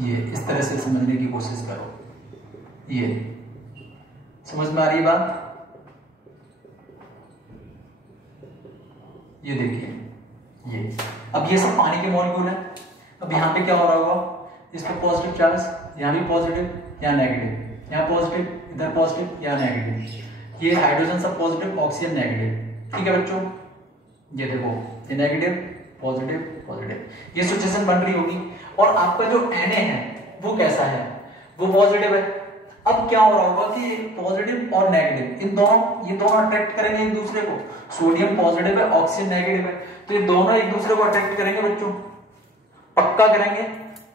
ये इस तरह से समझने की कोशिश करो। ये समझ में आ रही बात? ये देखिए, ये अब ये सब पानी के मॉलिक्यूल है। अब यहाँ पे क्या हो रहा होगा, इस पे पॉजिटिव चार्ज, यहाँ भी पॉजिटिव, यहाँ नेगेटिव, यहाँ पॉजिटिव, इधर पॉजिटिव, यहाँ नेगेटिव। ये हाइड्रोजन सब पॉजिटिव, ऑक्सीजन नेगेटिव। ठीक है बच्चों, ये देखो, ये नेगेटिव पॉजिटिव पॉजिटिव, ये सिचुएशन बन रही होगी। और आपका जो Na है वो कैसा है, वो पॉजिटिव है। अब क्या हो रहा होगा कि पॉजिटिव और नेगेटिव इन दोनों, ये दोनों अट्रैक्ट करेंगे एक दूसरे को। सोडियम पॉजिटिव है, ऑक्सीजन नेगेटिव है, तो ये दोनों एक दूसरे को अट्रैक्ट करेंगे बच्चों, पक्का करेंगे,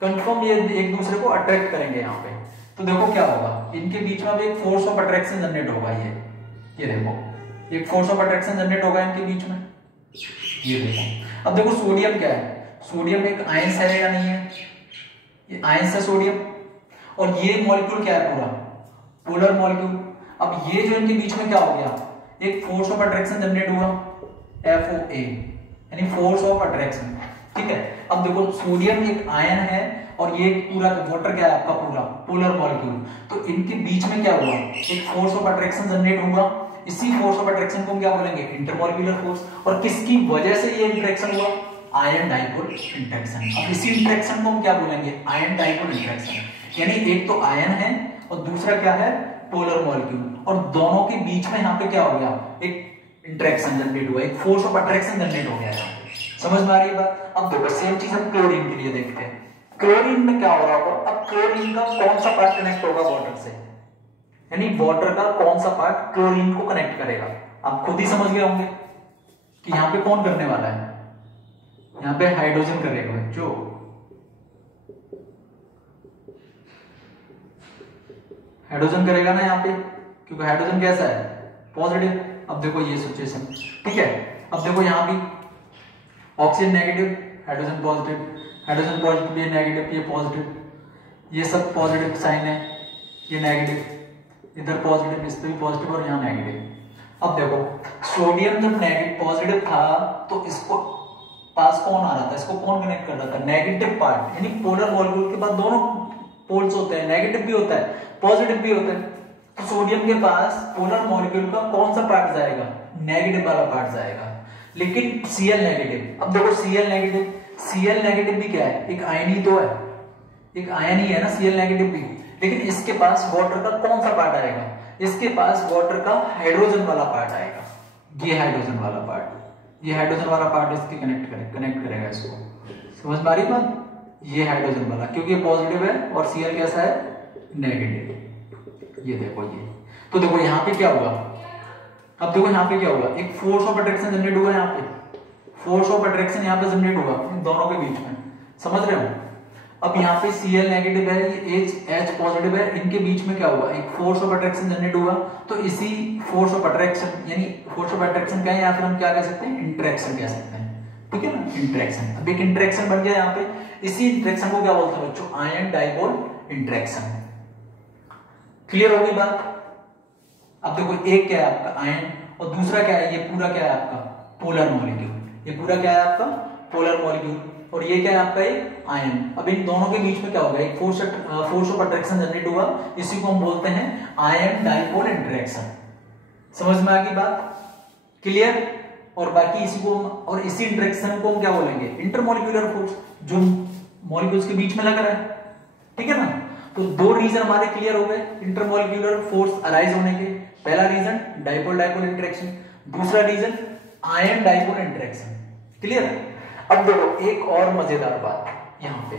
कंफर्म, ये एक दूसरे को अट्रैक्ट करेंगे यहाँ पे। तो देखो क्या होगा, इनके बीच में एक फोर्स ऑफ अट्रैक्शन जनरेट होगा। ये देखो, एक फोर्स ऑफ अट्रैक्शन जनरेट होगा इनके बीच में। ये देखो, अब देखो सोडियम क्या है, सोडियम एक आयंस है या नहीं है, ये आयंस है सोडियम। और ये मॉलिक्यूल क्या है, पूरा पोलर मॉलिक्यूल। अब ये जो इनके बीच में क्या हो गया, एक फोर्स ऑफ अट्रैक्शन जनरेट हुआ, FOA, यानी फोर्स ऑफ अट्रैक्शन। ठीक है, अब देखो सोडियम एक आयन है और ये पूरा वाटर क्या है आपका, पूरा पोलर मॉलिक्यूल। तो इनके बीच में क्या हुआ, एक फोर्स ऑफ अट्रैक्शन जनरेट हुआ। इसी फोर्स ऑफ अट्रैक्शन को हम क्या बोलेंगे, इंटरमॉलिक्यूलर फोर्स। और किसकी वजह से ये इंटरेक्शन हुआ, आयन डाइपोल इंटरेक्शन। अब इसी इंटरेक्शन को हम क्या बोलेंगे, आयन डाइपोल इंटरेक्शन। यानी एक तो आयन है और दूसरा क्या है, पोलर मॉलिक्यूल, और दोनों के बीच में यहाँ पे क्या हो गया, एक इंटरेक्शन जनरेट हुआ, एक फोर्स ऑफ अट्रैक्शन जनरेट हो गया। समझ में आ रही है बात? अब देखो सेम चीज हम क्लोरीन के लिए देखते हैं। क्लोरीन में क्या हो रहा होगा, अब क्लोरीन का कौन सा पार्ट कनेक्ट होगा वाटर से, यानी वाटर का कौन सा पार्ट क्लोरीन को कनेक्ट करेगा। आप खुद ही समझ गए होंगे कि यहाँ पे कौन करने वाला है, यहाँ पे हाइड्रोजन करेगा बच्चों। हाइड्रोजन करेगा ना यहाँ पे, क्योंकि हाइड्रोजन कैसा है, पॉजिटिव। अब देखो ये सिचुएशन, ठीक है। अब देखो यहाँ भी oxygen negative, hydrogen positive, hydrogen positive, ये नेगेटिव, ये पॉजिटिव, ये सब पॉजिटिव साइन है, ये नेगेटिव, इधर पॉजिटिव, इस पे भी पॉजिटिव और यहाँ नेगेटिव। अब देखो सोडियम जब नेगेटिव पॉजिटिव था तो इसको पास कौन आ रहा था, इसको कौन कनेक्ट कर रहा था, नेगेटिव पार्ट। यानी पोलर मॉलिक्यूल के पास दोनों पोल्स होते हैं, नेगेटिव भी होता है, पॉजिटिव भी होता है। तो सोडियम के पास पोलर मॉलिक्यूल का कौन सा पार्ट जाएगा, नेगेटिव वाला पार्ट जाएगा। लेकिन Cl नेगेटिव, अब देखो Cl नेगेटिव, Cl नेगेटिव भी क्या है, एक आयन ही तो है, एक आयन ही है ना Cl नेगेटिव भी। लेकिन इसके पास वाटर का कौन सा पार्ट आएगा, इसके पास वाटर का हाइड्रोजन वाला पार्ट आएगा, ये हाइड्रोजन वाला पार्ट, ये हाइड्रोजन वाला पार्ट इसके कनेक्ट करेगा इसको। समझ में आ रही बात? ये हाइड्रोजन वाला, क्योंकि पॉजिटिव है और Cl कैसा है, नेगेटिव। ये देखो ये, तो देखो यहाँ पे क्या हुआ, अब देखो यहाँ पे क्या हुआ, एक फोर्स ऑफ अट्रैक्शन जनरेट हुआ, यहाँ पे फोर्स ऑफ अट्रैक्शन यहाँ पे जनरेट हुआ इन दोनों के बीच में। समझ रहे हो? अब यहाँ पे Cl नेगेटिव है, ये H पॉजिटिव है, इनके बीच में क्या हुआ, एक फोर्स ऑफ अट्रैक्शन जनरेट हुआ। तो इसी फोर्स ऑफ अट्रैक्शन, यानी फोर्स ऑफ अट्रैक्शन क्या है, या फिर हम क्या कह सकते हैं, इंटरेक्शन कह सकते हैं। ठीक है ना, इंटरेक्शन। अब एक इंटरेक्शन बन गया यहाँ पे, इसी इंटरेक्शन को क्या बोलते हैं बच्चों, आयन डाइपोल इंटरेक्शन। क्लियर होगी बात? अब देखो एक क्या है आपका आयन और दूसरा क्या है, ये पूरा क्या है आपका पोलर मॉलिक्यूल, ये पूरा क्या है आपका पोलर मॉलिक्यूल, और ये क्या है आपका एक आयन। अब इन दोनों के बीच में क्या होगा, एक फोर्स ऑफ अट्रैक्शन जनरेट हुआ, इसी को हम बोलते हैं आयन डाइपोल इंटरेक्शन। समझ में आ गई बात? क्लियर? और बाकी इसी को, और इसी इंटरेक्शन को हम क्या बोलेंगे, इंटरमॉलिक्यूलर फोर्स, जो मॉलिक्यूल्स के बीच में लग रहा है। ठीक है ना? तो दो रीजन हमारे क्लियर हो गए इंटरमॉलिक्यूलर फोर्स अराइज होने के। पहला रीजन डाइपोल डाइपोल इंटरेक्शन, दूसरा reason ion dipole interaction. Clear? अब देखो एक और मजेदार बात यहाँ पे,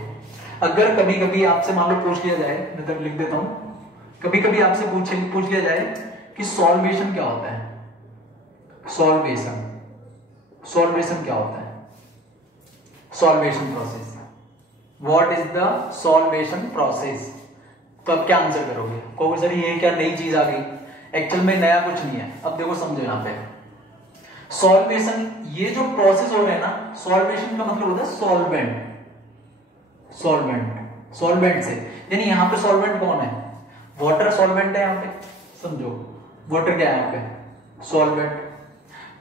अगर कभी कभी आपसे मान लो पूछ लिया जाए, मैं तब लिख देता हूं, कभी कभी आपसे पूछ लिया जाए कि सॉल्वेशन क्या होता है, सॉल्वेशन क्या होता है, solvation process, what is the solvation process. तो अब क्या आंसर करोगे, कहोगे सर ये क्या नई चीज आ गई। एक्चुअल में नया कुछ नहीं है। अब देखो समझो यहाँ पे सॉल्वेशन, ये जो प्रोसेस हो रहे हैं ना, सॉल्वेशन का मतलब होता है सॉल्वेंट से, यानी यहाँ पे सॉल्वेंट कौन है, वाटर सॉल्वेंट है यहाँ पे। समझो वाटर क्या है यहाँ पे, सॉल्वेंट।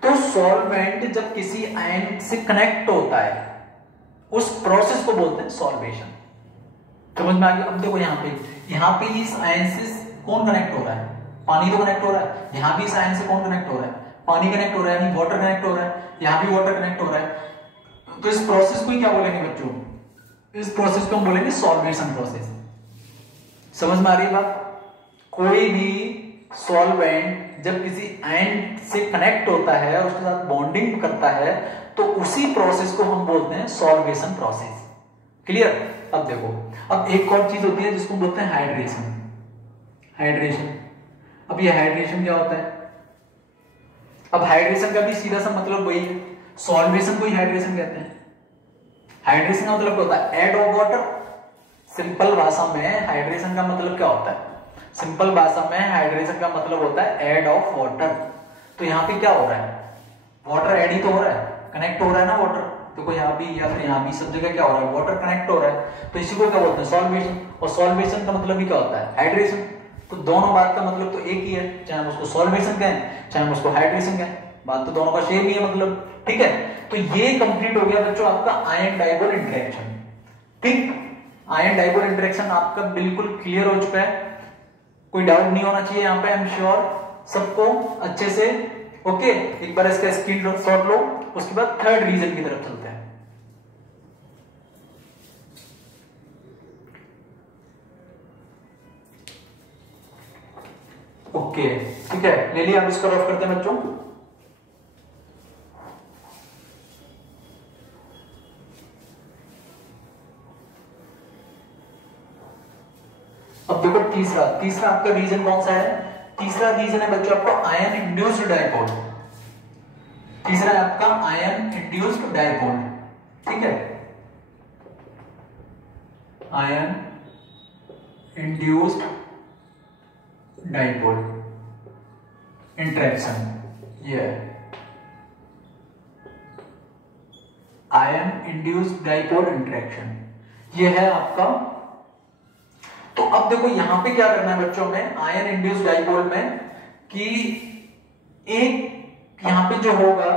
तो सॉल्वेंट जब किसी आयन से कनेक्ट होता है, उस प्रोसेस को बोलते हैं सॉल्वेशन। समझ में आ गया? अब देखो यहाँ पे इस आयन से कौन कनेक्ट हो रहा है? पानी तो कनेक्ट हो रहा है। यहाँ भी इस आयन से कौन कनेक्ट हो रहा है? पानी कनेक्ट हो रहा है, यानी वाटर कनेक्ट हो रहा है। यहाँ भी वाटर कनेक्ट हो रहा है। तो इस प्रोसेस को ही क्या बोलेंगे बच्चों? इस प्रोसेस को हम बोलेंगे सॉल्वेशन प्रोसेस। समझ में आ रही है बात? कोई भी सॉल्वेंट जब किसी आयन से कनेक्ट होता है और उसके साथ बॉन्डिंग करता है तो उसी प्रोसेस को हम बोलते हैं सॉल्वेशन प्रोसेस। क्लियर? अब देखो, अब एक और चीज होती है जिसको बोलते हैं हाइड्रेशन। हाइड्रेशन, अब ये हाइड्रेशन क्या होता है? अब हाइड्रेशन का भी सीधा सा मतलब वही है, सॉल्वेशन को ही हाइड्रेशन कहते हैं। हाइड्रेशन का मतलब क्या होता है? Add of water. सिंपल भाषा में हाइड्रेशन का मतलब क्या होता है? सिंपल भाषा में हाइड्रेशन का मतलब होता है ऐड ऑफ वाटर। तो यहाँ पे क्या हो रहा है? वाटर ऐड ही तो हो रहा है, कनेक्ट हो रहा है ना वाटर। देखो यहाँ भी या फिर यहाँ भी सब जगह क्या हो रहा है? वाटर कनेक्ट हो रहा है। तो इसी को क्या बोलते हैं? सॉल्वेशन। और सॉल्वेशन का मतलब ही क्या होता है? हाइड्रेशन। तो दोनों बात का मतलब तो एक ही है, चाहे हम उसको सॉल्वेशन कहें चाहे हम उसको हाइड्रेशन कहें, बात तो दोनों का सेम ही है मतलब। ठीक है, तो ये कंप्लीट हो गया बच्चों आपका आयन डाइपोल इंटरेक्शन। ठीक, आयन डाइपोल इंटरेक्शन आपका बिल्कुल क्लियर हो चुका है, कोई डाउट नहीं होना चाहिए यहाँ पे। आई एम श्योर सबको अच्छे से। ओके, एक बार इसका स्क्रीनशॉट लो, उसके बाद थर्ड रीजन की तरफ चलते हैं। ओके ठीक है, ले लिया, अब इसको रफ करते हैं बच्चों। अब देखो तीसरा आपका रीजन कौन सा है? तीसरा रीजन है बच्चों आपका आयन इंड्यूस्ड डाइपोल। तीसरा है आपका आयन इंड्यूस्ड डाइपोल। ठीक है, आयन इंड्यूस्ड डाइपोल इंटरेक्शन, ये आयन इंड्यूस्ड डाइपोल इंटरेक्शन, ये है आपका। तो अब देखो यहां पे क्या करना है बच्चों में आयन इंड्यूस्ड डाइपोल में, कि एक यहां पे जो होगा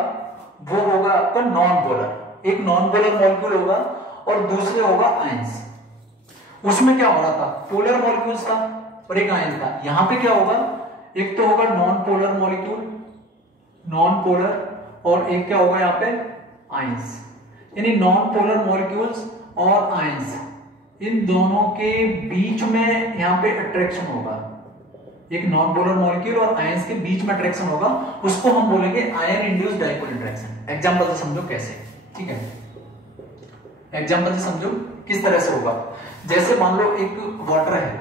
वो होगा आपका नॉन पोलर, एक नॉन पोलर मॉलिक्यूल होगा और दूसरे होगा आयंस। उसमें क्या हो रहा था? पोलर मॉलिक्यूल्स था और एक आयन था। यहां पे क्या होगा? एक तो होगा non polar molecule, non polar, और एक क्या होगा यहाँ पे? आयंस। यानी नॉन पोलर मॉलिक्यूल्स और आयंस, इन दोनों के बीच में यहां पे अट्रैक्शन होगा। एक नॉन पोलर मॉलिक्यूल और आयंस के बीच में अट्रैक्शन होगा, उसको हम बोलेंगे ion induced dipole interaction. Example से समझो कैसे। ठीक है, एग्जांपल से समझो किस तरह से होगा। जैसे मान लो एक वाटर है,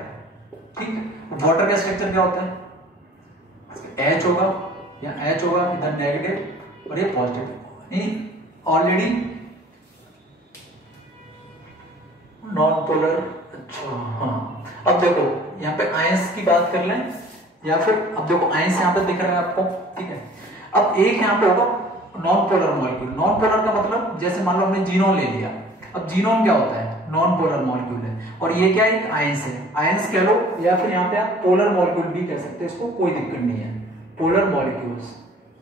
ठीक, वाटर का स्ट्रक्चर क्या होता है? H होगा, या H होगा, इधर नेगेटिव और ये पॉजिटिव, ऑलरेडी नॉन पोलर। अच्छा हाँ, अब देखो यहाँ पे आयंस की बात कर लें, या फिर अब देखो आयंस यहाँ पे दिख रहा है आपको। ठीक है, अब एक यहाँ पे होगा non polar molecule. Non polar का मतलब जैसे मान लो हमने जीनोन ले लिया। अब जीनोन क्या होता है? नॉन पोलर मॉलिक्यूल है, और ये क्या एक आयंस है, आयंस कह लो, या फिर यहाँ पे आप पोलर मॉलिक्यूल भी कह सकते हैं, इसको कोई दिक्कत नहीं है। पोलर मॉलिक्यूल्स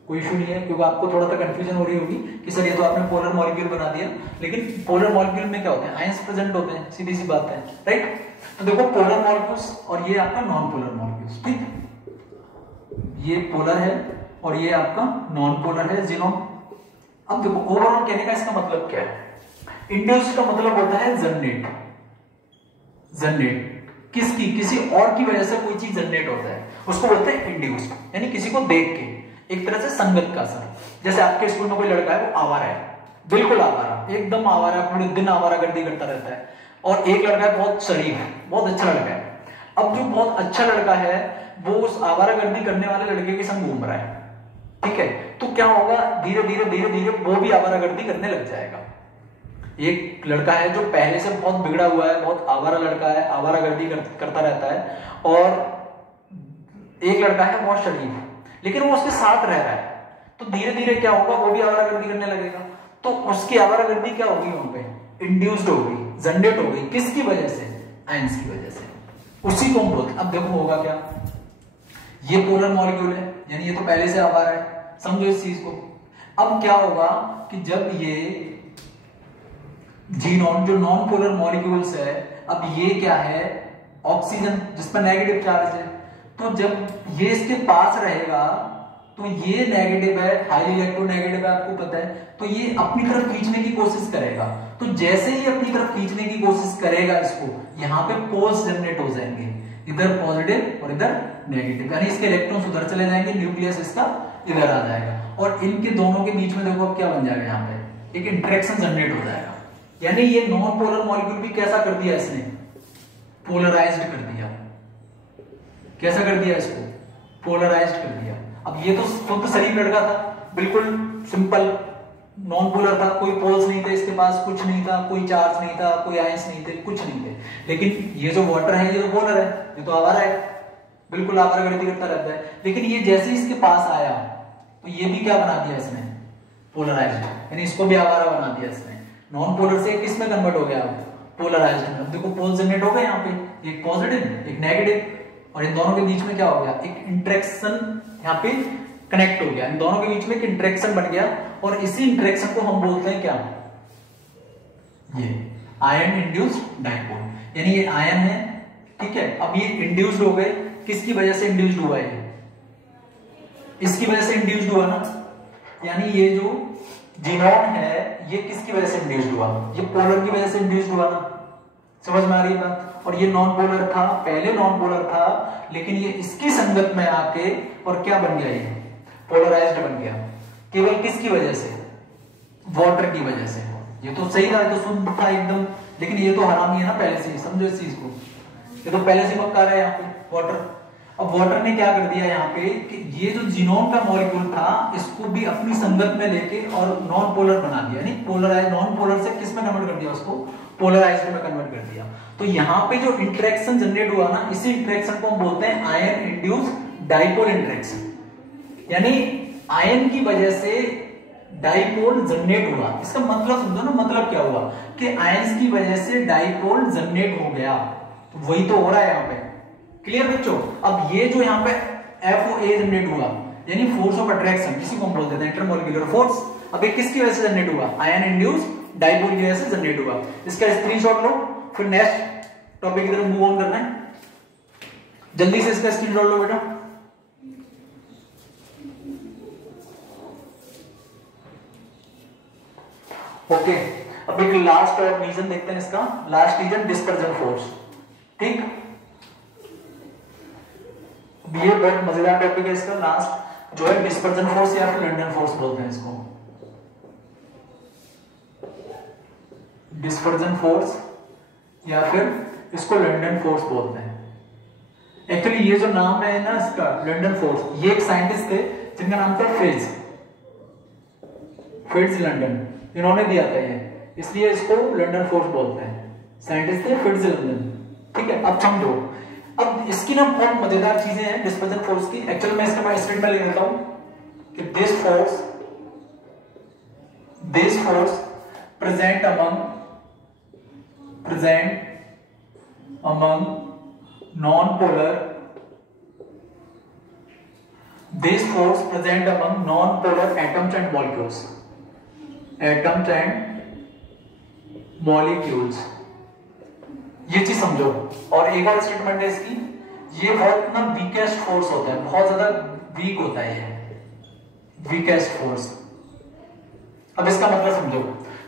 कोई इशू नहीं है, क्योंकि आपको थोड़ा सा कंफ्यूजन हो रही होगी कि सर ये तो आपने पोलर मॉलिक्यूल बना दिया, लेकिन पोलर मॉलिक्यूल में क्या होते हैं? आयंस प्रेजेंट होते हैं, सीधी सी बात है, राइट? तो देखो पोलर मॉलिक्यूल्स और ये आपका नॉन पोलर मॉलिक्यूल्स। ठीक, ये पोलर है और ये आपका नॉन पोलर है, जीनोन। अब देखो ओवरऑल कहने का इसका मतलब क्या है? इंड्यूस्ड का मतलब होता है जनरेट। जनरेट किसकी? किसी और की वजह से कोई चीज जनरेट होता है, उसको बोलते हैं इंड्यूस्ड। यानी किसी को देख के, एक तरह से संगत का असर। जैसे आपके स्कूल में कोई लड़का है वो आवारा है, बिल्कुल आवारा, एकदम आवारा, पूरे दिन आवारागर्दी करता रहता है, और एक लड़का है बहुत शरीफ, बहुत अच्छा लड़का है। अब जो बहुत अच्छा लड़का है वो उस आवारागर्दी करने वाले लड़के के संग घूम रहा है। ठीक है, तो क्या होगा? धीरे धीरे धीरे धीरे वो भी आवारागर्दी करने लग जाएगा। एक लड़का है जो पहले से बहुत बिगड़ा हुआ है, बहुत आवारा लड़का है, आवारागर्दी करता रहता है, और एक लड़का है बहुत शरीफ, लेकिन वो उसके साथ रह रहा है, तो धीरे धीरे क्या होगा? वो भी आवारागर्दी करने लगेगा। तो उसकी आवारागर्दी क्या होगी? वहां पे इंड्यूस्ड होगी, जनरेट हो गई। किसकी वजह से? आयंस की वजह से। उसी को हम बोलते हैं। अब देखो होगा क्या? ये पोलर मॉलिक्यूल है, यानी ये तो पहले से आवारा है, समझो इस चीज को। अब क्या होगा कि जब ये जीनोन जो नॉन पोलर मॉलिक्यूल्स है अब ये क्या है, ऑक्सीजन जिसमें नेगेटिव चार्ज है, तो जब ये इसके पास रहेगा तो ये नेगेटिव है, हाई इलेक्ट्रोनेगेटिव है, आपको पता है, तो ये अपनी तरफ खींचने की कोशिश करेगा। तो जैसे ही अपनी तरफ खींचने की कोशिश करेगा इसको, यहाँ पे पोल्स जनरेट हो जाएंगे, इधर पॉजिटिव और इधर नेगेटिव, यानी इसके इलेक्ट्रॉन्स उधर चले जाएंगे, न्यूक्लियस इसका इधर आ जाएगा, और इनके दोनों के बीच में देखो अब क्या बन जाएगा, यहाँ पे एक इंटरेक्शन जनरेट हो जाएगा। यानी ये नॉन पोलर मॉलिक्यूल भी कैसा कर दिया इसने, पोलराइज्ड कर दिया। कैसा कर दिया इसको, पोलराइज्ड कर दिया। अब ये तो शुद्ध शरीर लड़का था, बिल्कुल सिंपल नॉन पोलर था, कोई पोल्स नहीं थे इसके पास, कुछ नहीं था, कोई चार्ज नहीं था, कोई आयंस नहीं थे, कुछ नहीं थे। लेकिन ये जो वाटर है ये तो पोलर है, ये तो आवारा है, बिल्कुल आवारागर्दी करता रहता है। लेकिन ये जैसे ही इसके पास आया तो ये भी क्या बना दिया इसने, पोलराइज्ड, यानी इसको भी आवारा बना दिया इसने। नॉन पोलर से किस में कन्वर्ट हो गया, पोलराइज्ड में। अब देखो पोल जनरेट हो गए यहाँ पे, एक पॉजिटिव एक नेगेटिव, और इन दोनों के बीच में क्या हो गया, एक इंटरेक्शन यहाँ पे कनेक्ट हो गया, इन दोनों के बीच में एक इंटरेक्शन बन गया, और इसी इंटरेक्शन को हम बोलते हैं क्या, ये आयन इंड्यूस्ड डाइपोल। यानी ये आयन है, ठीक है। अब ये इंड्यूस्ड हो गए, किसकी वजह से इंड्यूस्ड हुआ है, इसकी वजह से इंड्यूस्ड हुआ ना, यानी ये जो जीनोम है ये किसकी वजह से इंड्यूस्ड हुआ, ये पोलर की वजह से इंड्यूस्ड हुआ ना, समझ में आ रही बात। और ये नॉन पोलर था, पहले नॉन पोलर था, लेकिन ये इसकी संगत में आके और क्या बन गया, ये पोलराइज्ड बन गया। केवल किसकी वजह से, वाटर की वजह से। ये तो सही था, तो शुद्ध था एकदम, लेकिन ये तो हरामी है ना पहले से ही, समझो इस चीज को, ये तो पहले से पक्का रहा है यहाँ पे वाटर। अब वाटर ने क्या कर दिया यहाँ पे कि ये जो जीनोम का मॉलिक्यूल था इसको भी अपनी संगत में लेके और नॉन पोलर बना दिया, यानी पोलराइज, नॉन पोलर से किस में कन्वर्ट कर दिया, उसको पोलराइज्ड में कन्वर्ट कर दिया। तो यहाँ पे जो इंटरेक्शन जनरेट हुआ ना, इसी इंटरेक्शन को हम बोलते हैं आयन इंड्यूस्ड डाइपोल इंटरेक्शन। यानी आयन की वजह से डाइपोल जनरेट हुआ। इसका मतलब समझो ना, मतलब क्या हुआ कि आयंस की वजह से डाइपोल जनरेट हो गया। तो वही तो हो रहा है यहाँ पे, क्लियर बच्चों। अब ये जो यहाँ पे FOA जनरेट हुआ, यानी फोर्स ऑफ अट्रैक्शन, जिसी को हम बोलते हैं इंटरमॉलिक्यूलर फोर्स। अब ये किसकी वजह से जनरेट हुआ, आयन इंड्यूस्ड डाइपोल की वजह से जनरेट हुआ। इसका स्क्रीनशॉट लो, फिर नेक्स्ट टॉपिक की तरफ मूव ऑन करना है। जल्दी से इसका स्क्रीनशॉट लो बेटा। ओके, अब एक लास्ट और रीजन देखते हैं इसका। लास्ट रीजन डिस्पर्जन फोर्स, ठीक। ये बहुत मजेदार टॉपिक है इसका लास्ट, जो है डिस्पर्जन फोर्स या फिर लंडन फोर्स बोलते हैं इसको। डिस्पर्जन फोर्स या फिर इसको लंडन फोर्स बोलते हैं। एक्चुअली ये जो नाम है ना इसका, लंडन फोर्स, ये एक साइंटिस्ट थे जिनका नाम था फिट्ज लंडन, इन्होंने दिया था ये, इसलिए इसको लंडन फोर्स बोलते हैं। साइंटिस्ट थे फिट्ज लंडन, ठीक है। अब समझो, अब इसकी ना बहुत मजेदार चीजें हैं डिस्पर्जन फोर्स की। एक्चुअली मैं इसका स्टेटमेंट ले लेता हूं कि this force present among non polar, this force present among non polar atoms and molecules. ये चीज समझो। और एक और स्टेटमेंट है इसकी, ये बहुत ना वीकेस्ट फोर्स होता है, बहुत ज्यादा वीक होता है ये, वीकेस्ट फोर्स। अब इसका मतलब समझो,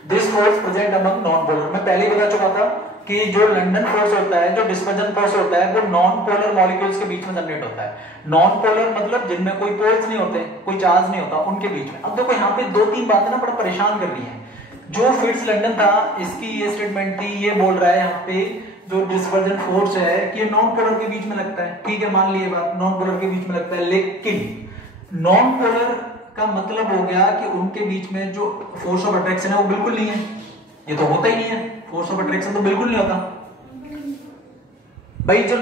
this force present among non polar. मैं पहले ही बता चुका था कि जो लंडन फोर्स होता है, जो डिस्पर्जन फोर्स होता है, वो नॉन पोलर मॉलिक्यूल्स के बीच में जनरेट होता है। नॉन पोलर मतलब जिनमें कोई पोल्स नहीं होते, कोई चार्ज नहीं होता, उनके बीच में। अब देखो यहाँ पे दो तीन बातें ना बड़ा परेशान कर रही है। जो फिट्ज लंडन था, इसकी ये स्टेटमेंट थी, ये बोल रहा है यहाँ पे जो डिस्पर्जन फोर्स है कि ये नॉन पोलर के बीच में लगता है, ठीक है, मान लिए बात, नॉन पोलर के बीच में लगता है। लेकिन नॉन पोलर का मतलब हो गया कि उनके बीच में जो फोर्स ऑफ अट्रैक्शन है वो बिल्कुल नहीं है। ये तो होता ही नहीं है, फोर्स ऑफ अट्रैक्शन तो बिल्कुल नहीं होता भाई। जो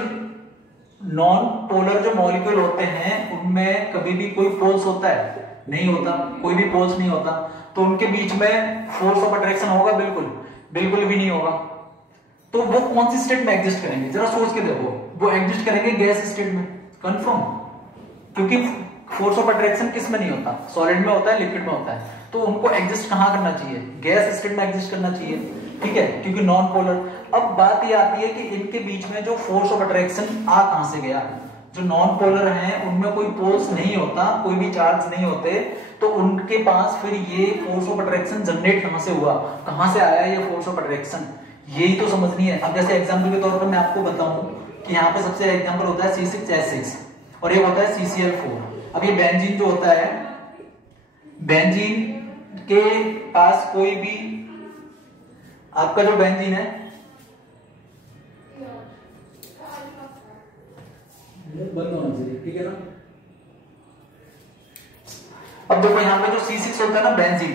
नॉन पोलर जो मॉलिक्यूल होते हैं उनमें कभी भी कोई पोल्स होता है, नहीं होता, कोई भी पोल्स नहीं होता। तो उनके बीच में फोर्स ऑफ अट्रैक्शन होगा, बिल्कुल भी नहीं होगा। तो वो कौन सी स्टेट में एग्जिस्ट करेंगे, जरा सोच के देखो। वो एग्जिस्ट करेंगे गैस स्टेट में, कंफर्म, क्योंकि फोर्स ऑफ अट्रैक्शन किस में नहीं होता, सॉलिड में होता है, लिक्विड में होता है। तो उनको एग्जिस्ट कहां करना चाहिए, गैस स्टेट में एग्जिस्ट करना चाहिए। ठीक है, क्योंकि नॉन पोलर। अब बात ये आती है कि इनके बीच में जो फोर्स ऑफ अट्रैक्शन आ कहां से गया। जो नॉन पोलर हैं उनमें कोई पोल्स नहीं होता, कोई भी चार्ज नहीं होते, तो उनके पास फिर ये फोर्स ऑफ अट्रैक्शन जनरेट कहां से हुआ, कहां से आया ये फोर्स ऑफ अट्रैक्शन, यही तो समझनी है। अब जैसे एग्जांपल के तौर पर मैं आपको बताऊं कि यहाँ पे सबसे एग्जांपल होता है C6H6 और ये होता है CCl4। अब ये बेंजीन जो होता है, बेंजीन के पास कोई भी आपका जो बेंजीन है, बंद होना चाहिए, ठीक है ना। अब देखो यहाँ पे जो C6 होता है ना बेंजीन,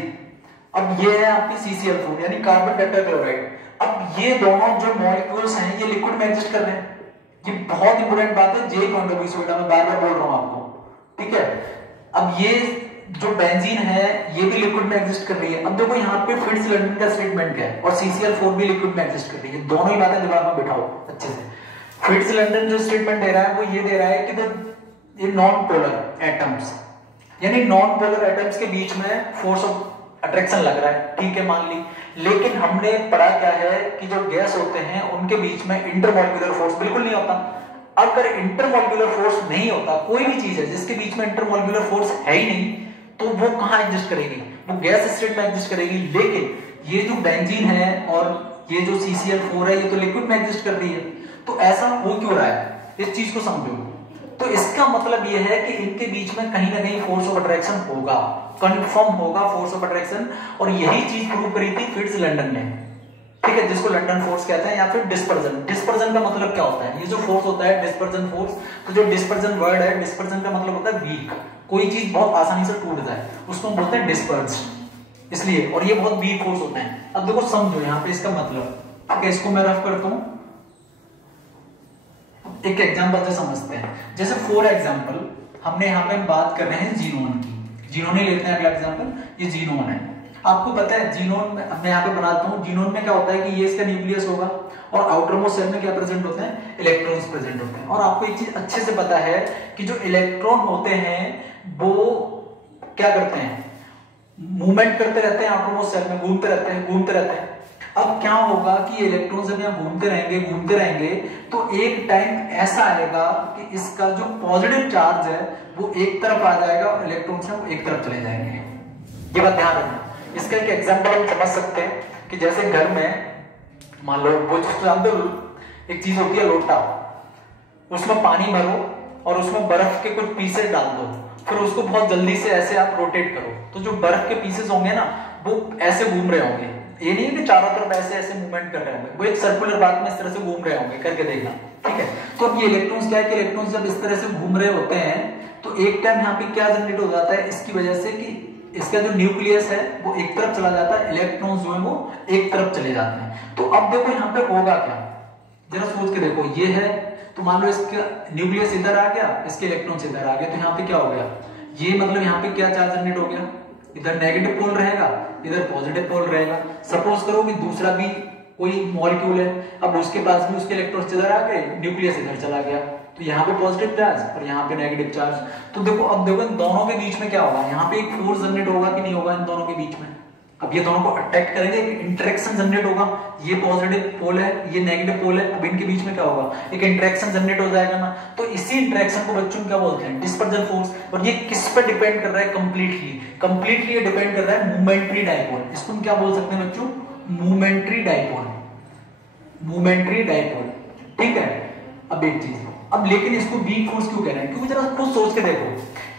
अब ये है आपकी CCl4 यानी कार्बन टेट्राक्लोराइड। अब ये दोनों जो मॉलिक्यूल्स हैं ये लिक्विड में एग्जिस्ट कर रहे हैं। ये बहुत इंपॉर्टेंट बात है, जेई पॉइंट ऑफ व्यू से मैं बार बार बोल रहा हूं आपको, ठीक है। अब ये जो बेंजीन है ये भी लिक्विड में एग्जिस्ट कर रही है। अब देखो यहाँ पे फिट्स लंडन का स्टेटमेंट क्या है और CCl4 भी लिक्विड में एग्जिस्ट कर रही है। दोनों ही बातें दिमाग में बिठाओ अच्छे से। फिट्स लंडन जो स्टेटमेंट दे रहा है वो ये दे रहा है कि ये नॉन पोलर एटम्स, यानी नॉन पोलर एटम्स के बीच में फोर्स ऑफ अट्रैक्शन लग रहा है, ठीक है मान ली। लेकिन हमने पढ़ा क्या है कि जो गैस होते हैं उनके बीच में इंटरमॉलिक्यूलर फोर्स बिल्कुल नहीं होता। अगर इंटरमॉलिक्यूलर फोर्स नहीं होता, कोई भी चीज है जिसके बीच में इंटरमॉलिक्यूलर फोर्स है ही नहीं, तो वो कहां एग्जिस्ट करेगी, वो गैस स्टेट में एग्जिस्ट करेगी। लेकिन ये जो बेंजीन है और ये जो CCl4 है ये तो लिक्विड में एग्जिस्ट कर रही है। तो ऐसा हो क्यों रहा है, इस चीज को समझो। तो इसका मतलब ये है कि इनके बीच में कहीं ना कहीं फोर्स ऑफ अट्रैक्शन होगा, कंफर्म होगा फोर्स ऑफ अट्रैक्शन। और यही चीज प्रूव करी थी फिट्स लंडन ने, ठीक है, जिसको लंडन फोर्स कहते हैं या फिर डिस्पर्जन। डिस्पर्जन का मतलब क्या होता है, ये जो फोर्स होता है डिस्पर्जन फोर्स, तो जो डिस्पर्जन वर्ड है, डिस्पर्जन का मतलब होता है वीक, कोई चीज बहुत आसानी से टूट जाए उसको हम बोलते हैं डिस्पर्ज, इसलिए। और ये बहुत वीक फोर्स होता है। अब देखो समझो यहाँ पे इसका मतलब, ठीक है, इसको मैं रफ करता हूं, एक एग्जांपल से समझते हैं। जैसे फॉर एग्जांपल हमने यहाँ पे बात कर रहे हैं जीनोन की, जीनोन ही लेते हैं अगला एग्जांपल, ये जीनोन है। आपको पता है जीनोन में, मैं यहाँ पे बनाता हूँ, जीनोन में क्या होता है कि ये इसका न्यूक्लियस होगा और आउटरमोस्ट सेल में क्या प्रेजेंट होते हैं, इलेक्ट्रॉन्स प्रेजेंट होते हैं। और आपको एक चीज अच्छे से पता है कि जो इलेक्ट्रॉन होते हैं वो क्या करते हैं, मूवमेंट करते रहते हैं, आउटरमोस्ट सेल में घूमते रहते हैं, घूमते रहते हैं। अब क्या होगा कि इलेक्ट्रॉन जब यहाँ घूमते रहेंगे तो एक टाइम ऐसा आएगा कि इसका जो पॉजिटिव चार्ज है वो एक तरफ आ जाएगा और इलेक्ट्रॉन से वो एक तरफ चले जाएंगे। ये बात ध्यान रखना। इसका एक एग्जांपल हम समझ सकते हैं कि जैसे घर में मान लो वो जानते हो एक चीज होती है लोटा, उसमें पानी भरो और उसमें बर्फ के कुछ पीसेस डाल दो, फिर उसको बहुत जल्दी से ऐसे आप रोटेट करो, तो जो बर्फ के पीसेस होंगे ना वो ऐसे घूम रहे होंगे। ये नहीं है कि चारों तरफ ऐसे ऐसे मूवमेंट कर रहे होंगे, वो एक सर्कुलर बात में इस तरह से घूम रहे होंगे, करके देखना, ठीक है। तो अब ये इलेक्ट्रॉन्स क्या है कि इलेक्ट्रॉन्स जब इस तरह से घूम रहे होते हैं तो एक टाइम यहाँ पे क्या जनरेट हो जाता है, इसकी वजह से कि इसका जो न्यूक्लियस है वो एक तरफ चला जाता है, इलेक्ट्रॉन्स जो है वो एक तरफ चले जाते हैं। तो अब देखो यहाँ पे होगा क्या, जरा सोच के देखो, ये है तो मान लो इसका न्यूक्लियस इधर आ गया, इसके इलेक्ट्रॉन्स इधर आ गए, तो यहाँ पे क्या हो गया, ये मतलब यहाँ पे क्या चार्ज जनरेट हो गया, इधर नेगेटिव पोल रहेगा, इधर पॉजिटिव पोल रहेगा। सपोज करो कि दूसरा भी कोई मॉलिक्यूल है, अब उसके पास भी उसके इलेक्ट्रॉन्स इधर आ गए, न्यूक्लियस इधर चला गया, तो यहाँ पे पॉजिटिव चार्ज और यहाँ पे नेगेटिव चार्ज। तो देखो अब देखो इन दोनों के बीच में क्या होगा, यहाँ पे एक फोर्स जनरेट होगा कि नहीं होगा इन दोनों के बीच में। अब ये दोनों को अट्रैक्ट करेंगे, इंटरेक्शन जनरेट होगा, ये पॉजिटिव पोल है, ये नेगेटिव पोल है, अब इनके बीच में क्या होगा, एक इंटरेक्शन जनरेट हो जाएगा ना। तो इसी इंटरेक्शन को बच्चों क्या बोलते हैं, डिस्पर्जन फोर्स। और ये किस पे डिपेंड कर रहा है, कंप्लीटली ये डिपेंड कर रहा है मोमेंटरी डाइपोल। इसको हम क्या बोल सकते हैं बच्चों, मोमेंटरी डाइपोल, ठीक है। अब एक चीज, अब लेकिन इसको वीक फोर्स क्यों कह रहे हैं, क्योंकि जरा खुद सोच के देखो,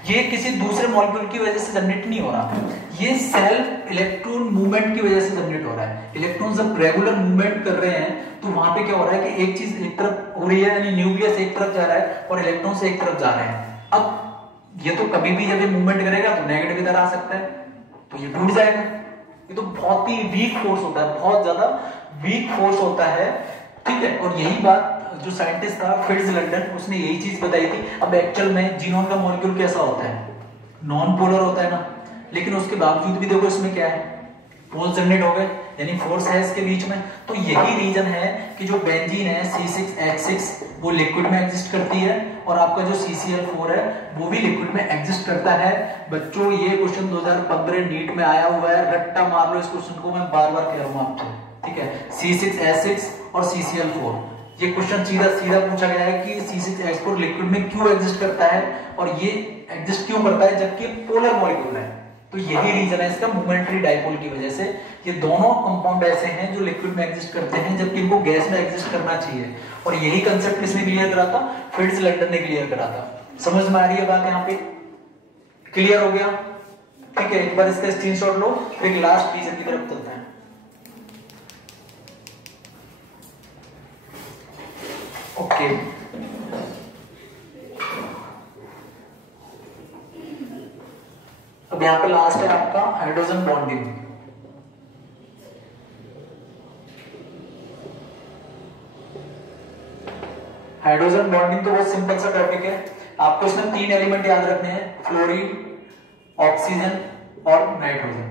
ये किसी दूसरे मॉलिक्यूल की वजह से जनरेट नहीं हो रहा, ये सेल्फ इलेक्ट्रॉन मूवमेंट की वजह से जनरेट हो रहा है। इलेक्ट्रॉन जब रेगुलर मूवमेंट कर रहे हैं तो वहां पे क्या हो रहा है कि एक चीज एक तरफ हो रही है, यानी न्यूक्लियस एक तरफ जा रहा है और इलेक्ट्रॉन से एक तरफ जा रहे हैं। अब ये तो कभी भी जब ये मूवमेंट करेगा तो नेगेटिव की तरह आ सकता है, तो ये टूट जाएगा। ये तो बहुत ही वीक फोर्स होता है, बहुत ज्यादा वीक फोर्स होता है, ठीक है। और यही बात जो साइंटिस्ट था फिट्स लंडन, उसने यही चीज बताई थी। अब एक्चुअल में जीनोन का मॉलिक्यूल कैसा होता है, नॉन पोलर होता है ना, लेकिन उसके बावजूद भी देखो इसमें क्या है, पोल्स जनरेट हो गए, यानी फोर्स है इसके बीच में। तो यही रीजन है कि जो बेंजीन है C6H6 वो लिक्विड में एग्जिस्ट करती है और आपका जो CCl4 है वो भी लिक्विड में एग्जिस्ट करता है। बच्चों ये क्वेश्चन 2015 नीट में आया हुआ है, रट्टा मार लो इस क्वेश्चन को, मैं बार बार कह रहा हूं आपको, ठीक है, C6H6 और CCl4। ये क्वेश्चन सीधा सीधा पूछा गया है कि C6H4 लिक्विड में क्यों एग्जिस्ट करता है और ये एग्जिस्ट क्यों करता है जबकि पोलर मॉलिक्यूल है। तो यही रीजन है इसका मोमेंटरी डाइपोल की वजह से। ये दोनों कंपाउंड ऐसे हैं जो लिक्विड में एग्जिस्ट करते हैं जबकि इनको गैस में एग्जिस्ट करना चाहिए। और यही कंसेप्ट किसने क्लियर करा था? फिट्ज लैंडर ने क्लियर करा था। समझ में आ रही है बात यहाँ पे? क्लियर हो गया? ठीक है, एक बार इसका स्क्रीनशॉट लो, फिर एक लास्ट रीजन की तरफ चलते हैं। ओके, अब यहां पे लास्ट है आपका हाइड्रोजन बॉन्डिंग। हाइड्रोजन बॉन्डिंग तो बहुत सिंपल सा टॉपिक है। आपको इसमें 3 एलिमेंट याद रखने हैं, फ्लोरीन, ऑक्सीजन और नाइट्रोजन।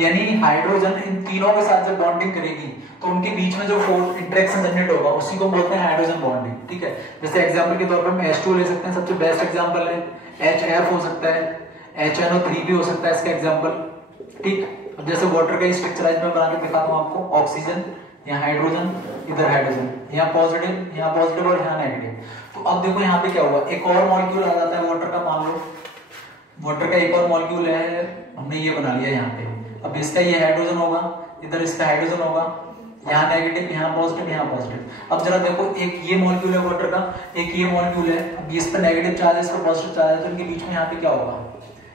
यानी हाइड्रोजन इन तीनों के साथ जब बॉन्डिंग करेगी तो उनके बीच में जो फोर्स इंटरेक्शन जनरेट होगा उसी को बोलते हैं हाइड्रोजन बॉन्डिंग। ठीक है, जैसे एग्जांपल के तौर पर हम H2 ले सकते हैं, सबसे बेस्ट एग्जांपल है। HF हो सकता है, HNO3 भी हो सकता है इसका एग्जांपल। ठीक, अब जैसे वाटर का स्ट्रक्चराइज में बना के दिखाता हूं आपको, ऑक्सीजन, यहाँ हाइड्रोजन, इधर हाइड्रोजन, यहाँ पॉजिटिव और यहाँ नेगेटिव। तो अब देखो यहाँ पे क्या हुआ, एक और मॉलिक्यूल आ जाता है वाटर का। मान लो वाटर का एक और मॉलिक्यूल है, हमने ये बना लिया यहाँ पे। अब इसका ये हाइड्रोजन होगा, इधर इसका हाइड्रोजन होगा, यहाँ नेगेटिव, यहाँ पॉजिटिव, यहाँ पॉजिटिव। अब जरा देखो, एक ये मॉलिक्यूल है वाटर का, एक ये मॉलिक्यूल है। अब इस पर नेगेटिव चार्ज है, इस पर पॉजिटिव चार्ज है, तो इनके बीच में यहाँ पे क्या होगा,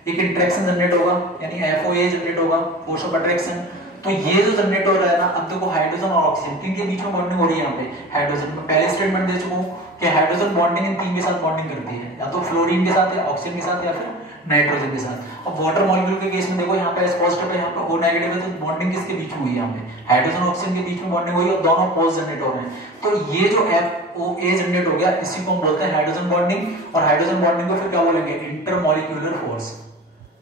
एक इंटरेक्शन जनरेट होगा, यानी FOA जनरेट होगा, फोर्स ऑफ अट्रैक्शन। तो ये जो जनरेट हो रहा है ना, अब देखो हाइड्रोजन और ऑक्सीजन इनके बीच में बॉन्डिंग हो रही है। यहाँ पे हाइड्रोजन में पहले स्टेटमेंट दे चुका हूँ कि हाइड्रोजन बॉन्डिंग इन तीन के साथ बॉन्डिंग करती है, या तो फ्लोरीन के साथ, या ऑक्सीजन के साथ, या फिर नाइट्रोजन के साथ। अब वाटर मॉलिक्यूल के केस में देखो, यहाँ पे S पॉजिटिव है, यहाँ पे O नेगेटिव है, तो बॉन्डिंग किसके बीच में हुई है, यहाँ पे हाइड्रोजन और ऑक्सीजन के बीच में बॉन्डिंग हुई और दोनों पोल्स जनरेट हो रहे हैं। तो ये जो FOA जनरेट हो गया, इसी को हम बोलते हैं हाइड्रोजन बॉन्डिंग। और हाइड्रोजन बॉन्डिंग को फिर क्या बोलेंगे, इंटरमॉलिक्यूलर फोर्स।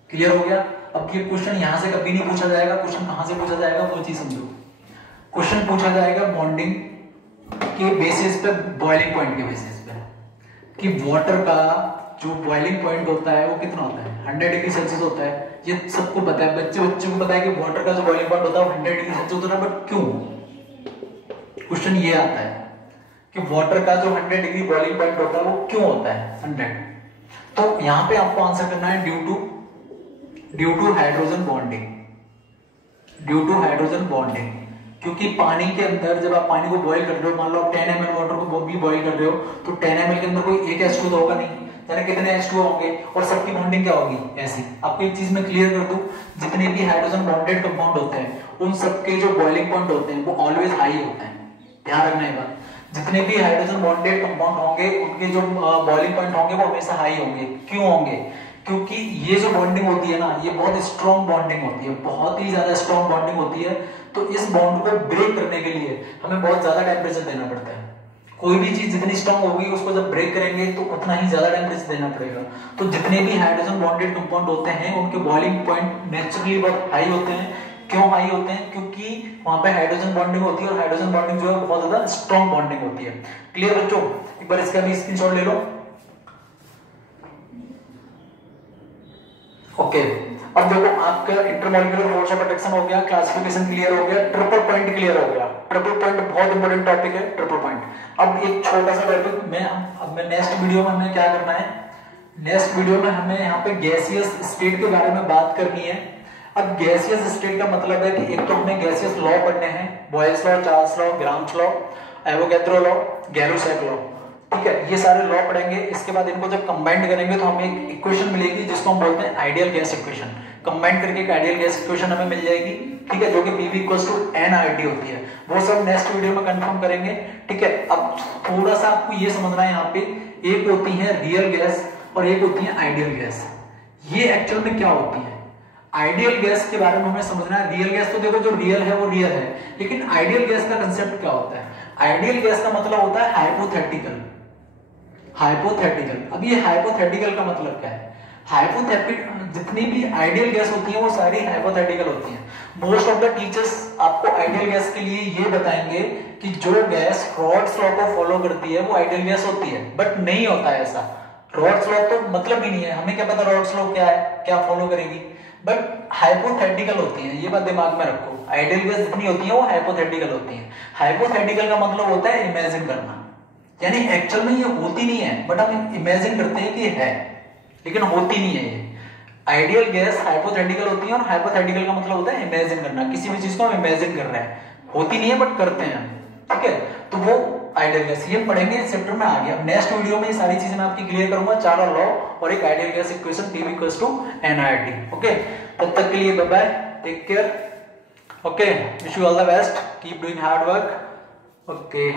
क्लियर हो गया? अब ये क्वेश्चन यहां से कभी नहीं पूछा जाएगा। क्वेश्चन कहां से पूछा जाएगा वो चीज समझो। क्वेश्चन पूछा जाएगा बॉन्डिंग के बेसिस पे, बॉइलिंग पॉइंट के बेसिस पे, कि वाटर का जो बॉइलिंग पॉइंट होता है वो कितना होता है, 100 डिग्री सेल्सियस होता है। ये सबको पता है, बच्चे को पता है कि वाटर का जो बॉइलिंग पॉइंट होता है वो 100 डिग्री सेल्सियस होता है। बट क्यों? क्वेश्चन ये आता है कि वाटर का जो 100 डिग्री बॉइलिंग पॉइंट होता है वो क्यों होता है 100। तो यहां पे आपको आंसर करना है due to hydrogen bonding. Due to hydrogen bonding, क्योंकि पानी के अंदर जब आप पानी को बॉईल कर रहे हो, मान लो आप 10 ml वाटर को भी बॉईल कर रहे हो, तो 10 ml के अंदर कोई एक H2 तो होगा नहीं, यानी कितने H2 होंगे, और सबकी बॉन्डिंग क्या होगी, ऐसी। आपको एक चीज मैं क्लियर कर दूं, जितने भी हाइड्रोजन बॉन्डेड कंपाउंड होते हैं उन सबके जो बॉइलिंग पॉइंट होते हैं वो ऑलवेज हाई होते हैं। ध्यान रखना ये बात, जितने भी हाइड्रोजन बॉन्डेड कंपाउंड होंगे उनके जो बॉइलिंग पॉइंट होंगे वो हमेशा हाई होंगे। क्यों होंगे? क्योंकि ये जो बॉन्डिंग होती है ना, ये बहुत स्ट्रॉन्ग बॉन्डिंग होती है, बहुत ही ज्यादा स्ट्रॉन्ग बॉन्डिंग होती है। तो इस बॉन्ड को ब्रेक करने के लिए हमें बहुत ज्यादा टेम्परेचर देना पड़ता है। कोई भी चीज जितनी स्ट्रॉन्ग होगी उसको जब ब्रेक करेंगे तो उतना ही ज्यादा टेम्परेचर देना पड़ेगा। तो जितने भी हाइड्रोजन बॉन्डेड कंपाउंड होते हैं उनके बॉइलिंग पॉइंट नेचुरली बहुत हाई होते हैं। क्यों हाई होते हैं? क्योंकि वहां पे हाइड्रोजन बॉन्डिंग होती है, और हाइड्रोजन बॉन्डिंग जो है बहुत ज्यादा स्ट्रॉन्ग बॉन्डिंग होती है। क्लियर बच्चों? एक बार इसका भी स्क्रीनशॉट ले लो। ओके, अब देखो आपका इंटरमॉलिक्यूलर फोर्स ऑफ अट्रैक्शन हो गया, क्लासिफिकेशन क्लियर हो गया, ट्रिपल पॉइंट क्लियर हो गया। ट्रिपल पॉइंट बहुत इंपॉर्टेंट टॉपिक है, ट्रिपल पॉइंट। अब एक छोटा सा टॉपिक मैं नेक्स्ट वीडियो में हमें क्या करना है, नेक्स्ट वीडियो में हमें यहाँ पे गैसियस स्टेट के बारे में बात करनी है। अब गैसियस स्टेट का मतलब है कि एक तो हमें गैसियस लॉ पढ़ने हैं, Boyle's law, Charles law, Graham's law, Avogadro law, Gay Lussac law. ठीक है, ये सारे लॉ पढ़ेंगे। इसके बाद इनको जब कंबाइंड करेंगे तो हमें एक इक्वेशन मिलेगी जिसको हम बोलते हैं आइडियल गैस इक्वेशन। कंबाइंड करके एक आइडियल गैस इक्वेशन हमें मिल जाएगी। ठीक है, जो कि PV = nRT होती है। वो सब नेक्स्ट वीडियो में कंफर्म करेंगे। ठीक है, अब थोड़ा सा आपको ये समझना है, यहाँ पे एक होती है रियल गैस और एक होती है आइडियल गैस। ये एक्चुअल में क्या होती है? आइडियल गैस के बारे में हमें समझना है। रियल गैस तो देखो जो रियल है वो रियल है, लेकिन आइडियल गैस का कंसेप्ट क्या होता है? आइडियल गैस का मतलब होता है हाइपोथेटिकल। हाइपोथेटिकल, अब ये हाइपोथेटिकल का मतलब क्या है? हाइपोथेटिकल, जितनी भी आइडियल गैस होती है वो सारी हाइपोथेटिकल होती है। मोस्ट ऑफ द टीचर्स आपको आइडियल गैस के लिए ये बताएंगे कि जो गैस रॉड्स लॉ को फॉलो करती है वो आइडियल गैस होती है, बट नहीं होता है ऐसा। रॉड्स लॉ तो मतलब ही नहीं है, हमें क्या पता रॉड्स लॉ क्या है, क्या फॉलो करेगी। बट हाइपोथेटिकल होती हैं, ये बात दिमाग में रखो। आइडियल गैस जितनी होती है वो हाइपोथेटिकल होती है। हाइपोथेटिकल का मतलब होता है इमेजिन करना, यानी एक्चुअल में ये होती नहीं है बट हम इमेजिन करते हैं कि है, लेकिन होती नहीं है ये। आइडियल गैस हाइपोथेटिकल होती है, और हाइपोथेटिकल का मतलब होता है इमेजिन करना, किसी भी चीज को हम इमेजिन कर रहे हैं, होती नहीं है बट करते हैं, ठीक है, तो वो आइडियल गैस। ये पढ़ेंगे इस चैप्टर में आगे। अब नेक्स्ट वीडियो में ये सारी चीजें मैं आपकी क्लियर करूंगा, चारों लॉ और एक ideal gas equation PV = NIRT। Okay, तब तक के लिए bye bye, take care, okay, wish you all the best, keep doing hard work, okay.